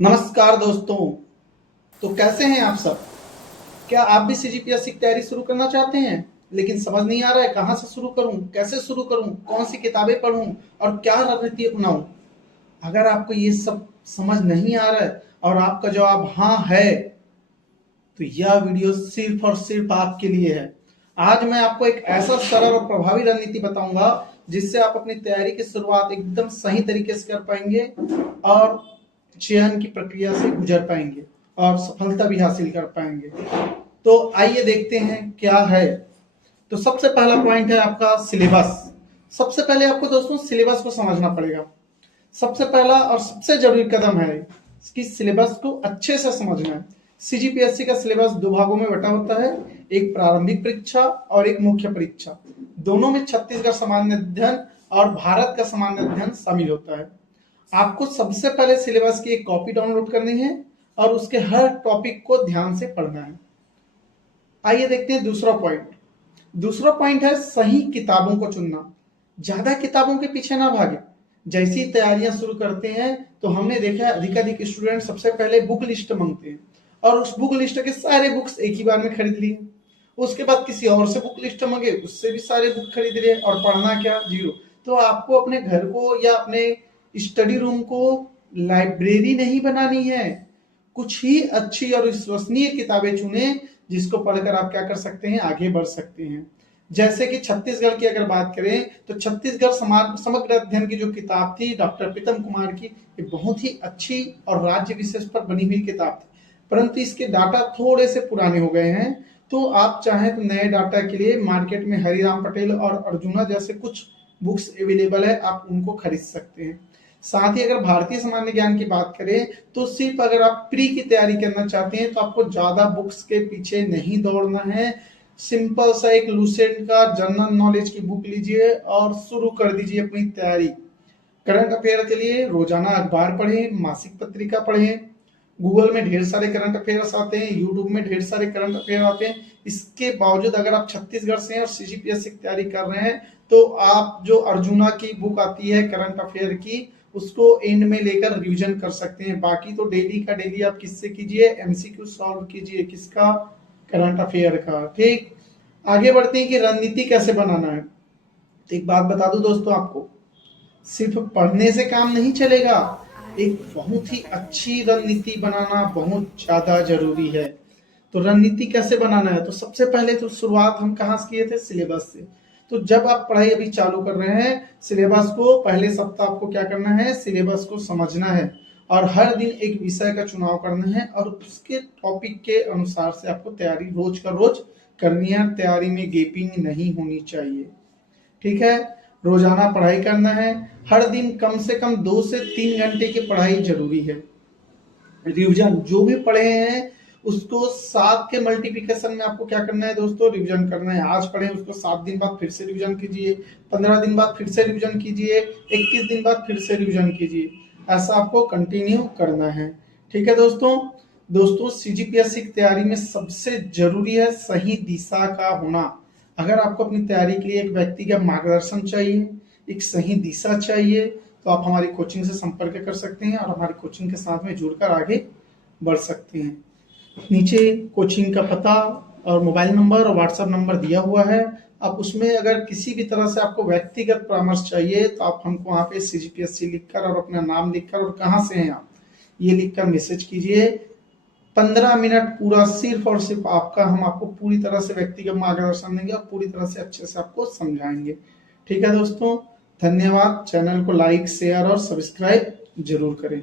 नमस्कार दोस्तों। तो कैसे हैं आप सब? क्या आप भी सीजीपीएससी की तैयारी शुरू करना चाहते हैं लेकिन समझ नहीं आ रहा है कहाँ से शुरू करूं, कैसे शुरू करूं, कौन सी किताबें पढूं और क्या रणनीति अपनाऊं? अगर आपको ये सब समझ नहीं आ रहा है और आपका जवाब हाँ है तो यह वीडियो सिर्फ और सिर्फ आपके लिए है। आज मैं आपको एक ऐसा सरल और प्रभावी रणनीति बताऊंगा जिससे आप अपनी तैयारी की शुरुआत एकदम सही तरीके से कर पाएंगे और चयन की प्रक्रिया से गुजर पाएंगे और सफलता भी हासिल कर पाएंगे। तो आइए देखते हैं क्या है। तो सबसे पहला पॉइंट है आपका सिलेबस। सबसे पहले आपको दोस्तों सिलेबस को समझना पड़ेगा। सबसे पहला और सबसे जरूरी कदम है कि सिलेबस को अच्छे से समझना है। सीजीपीएससी का सिलेबस दो भागों में बटा होता है, एक प्रारंभिक परीक्षा और एक मुख्य परीक्षा। दोनों में छत्तीसगढ़ सामान्य अध्ययन और भारत का सामान्य अध्ययन शामिल होता है। आपको सबसे पहले सिलेबस की एक कॉपी डाउनलोड करनी है और उसके हर टॉपिक को ध्यान से पढ़ना है। आइए देखते हैं दूसरा पॉइंट। दूसरा पॉइंट है सही किताबों को चुनना। ज्यादा किताबों के पीछे ना भागे। जैसी तैयारियां शुरू करते हैं तो हमने देखा है अधिकाधिक स्टूडेंट सबसे पहले बुक लिस्ट मांगते हैं और उस बुक लिस्ट के सारे बुक्स एक ही बार में खरीद लिए। उसके बाद किसी और से बुक लिस्ट मांगे, उससे भी सारे बुक खरीद लिए और पढ़ना क्या, जीरो। तो आपको अपने घर को या अपने स्टडी रूम को लाइब्रेरी नहीं बनानी है। कुछ ही अच्छी और विश्वसनीय किताबें चुने जिसको पढ़कर आप क्या कर सकते हैं, आगे बढ़ सकते हैं। जैसे कि छत्तीसगढ़ की अगर बात करें तो छत्तीसगढ़ समग्र अध्ययन की जो किताब थी डॉक्टर प्रीतम कुमार की, ये बहुत ही अच्छी और राज्य विशेष पर बनी हुई किताब थी, परंतु इसके डाटा थोड़े से पुराने हो गए हैं। तो आप चाहें तो नए डाटा के लिए मार्केट में हरिराम पटेल और अर्जुना जैसे कुछ बुक्स अवेलेबल है, आप उनको खरीद सकते हैं। साथ ही अगर भारतीय सामान्य ज्ञान की बात करें तो सिर्फ अगर आप प्री की तैयारी करना चाहते हैं तो आपको ज्यादा बुक्स के पीछे नहीं दौड़ना है। सिंपल सा एक लूसेंट का जनरल नॉलेज की बुक लीजिए और शुरू कर दीजिए अपनी तैयारी। करंट अफेयर के लिए रोजाना अखबार पढ़ें, मासिक पत्रिका पढ़ें। गूगल में ढेर सारे करंट अफेयर्स आते हैं, यूट्यूब में ढेर सारे करंट अफेयर आते हैं। इसके बावजूद अगर आप छत्तीसगढ़ से हैं और सीजीपीएससी की तैयारी कर रहे हैं तो आप जो अर्जुना की बुक आती है करंट अफेयर की, उसको एंड में लेकर रिवीजन कर सकते हैं। बाकी तो डेली का डेली आप किससे कीजिए, एमसीक्यू सॉल्व कीजिए। किसका? करंट अफेयर का। ठीक, आगे बढ़ते हैं कि रणनीति कैसे बनाना है। तो एक बात बता दूं दोस्तों आपको, सिर्फ पढ़ने से काम नहीं चलेगा, एक बहुत ही अच्छी रणनीति बनाना बहुत ज्यादा जरूरी है। तो रणनीति कैसे बनाना है? तो सबसे पहले तो शुरुआत हम कहाँ से किए थे? सिलेबस से। तो जब आप पढ़ाई अभी चालू कर रहे हैं, सिलेबस को पहले सप्ताह आपको क्या करना है, सिलेबस को समझना है और हर दिन एक विषय का चुनाव करना है और उसके टॉपिक के अनुसार से आपको तैयारी रोज का रोज करनी है। तैयारी में गेपिंग नहीं होनी चाहिए, ठीक है। रोजाना पढ़ाई करना है, हर दिन कम से कम 2 से 3 घंटे की पढ़ाई जरूरी है। रिवीजन जो भी पढ़े हैं उसको 7 के मल्टीप्लिकेशन में आपको क्या करना है दोस्तों, रिवीजन करना है। आज पढ़े उसको 7 दिन बाद फिर से रिवीजन कीजिए, 15 दिन बाद फिर से रिवीजन कीजिए, 21 दिन बाद फिर से रिवीजन कीजिए। ऐसा आपको कंटिन्यू करना है, ठीक है दोस्तों। दोस्तों सीजीपीएससी की तैयारी में सबसे जरूरी है सही दिशा का होना। अगर आपको अपनी तैयारी के लिए एक व्यक्तिगत मार्गदर्शन चाहिए, एक सही दिशा चाहिए, तो आप हमारी कोचिंग से संपर्क कर सकते हैं और हमारी कोचिंग के साथ में जुड़कर आगे बढ़ सकते हैं। नीचे कोचिंग का पता और मोबाइल नंबर और व्हाट्सएप नंबर दिया हुआ है। आप उसमें अगर किसी भी तरह से आपको व्यक्तिगत परामर्श चाहिए तो आप हमको वहाँ पे सीजीपीएससी लिखकर और अपना नाम लिखकर और कहाँ से हैं आप ये लिखकर मैसेज कीजिए। 15 मिनट पूरा सिर्फ और सिर्फ आपका, हम आपको पूरी तरह से व्यक्तिगत मार्गदर्शन देंगे और पूरी तरह से अच्छे से आपको समझाएंगे, ठीक है दोस्तों। धन्यवाद। चैनल को लाइक, शेयर और सब्सक्राइब जरूर करें।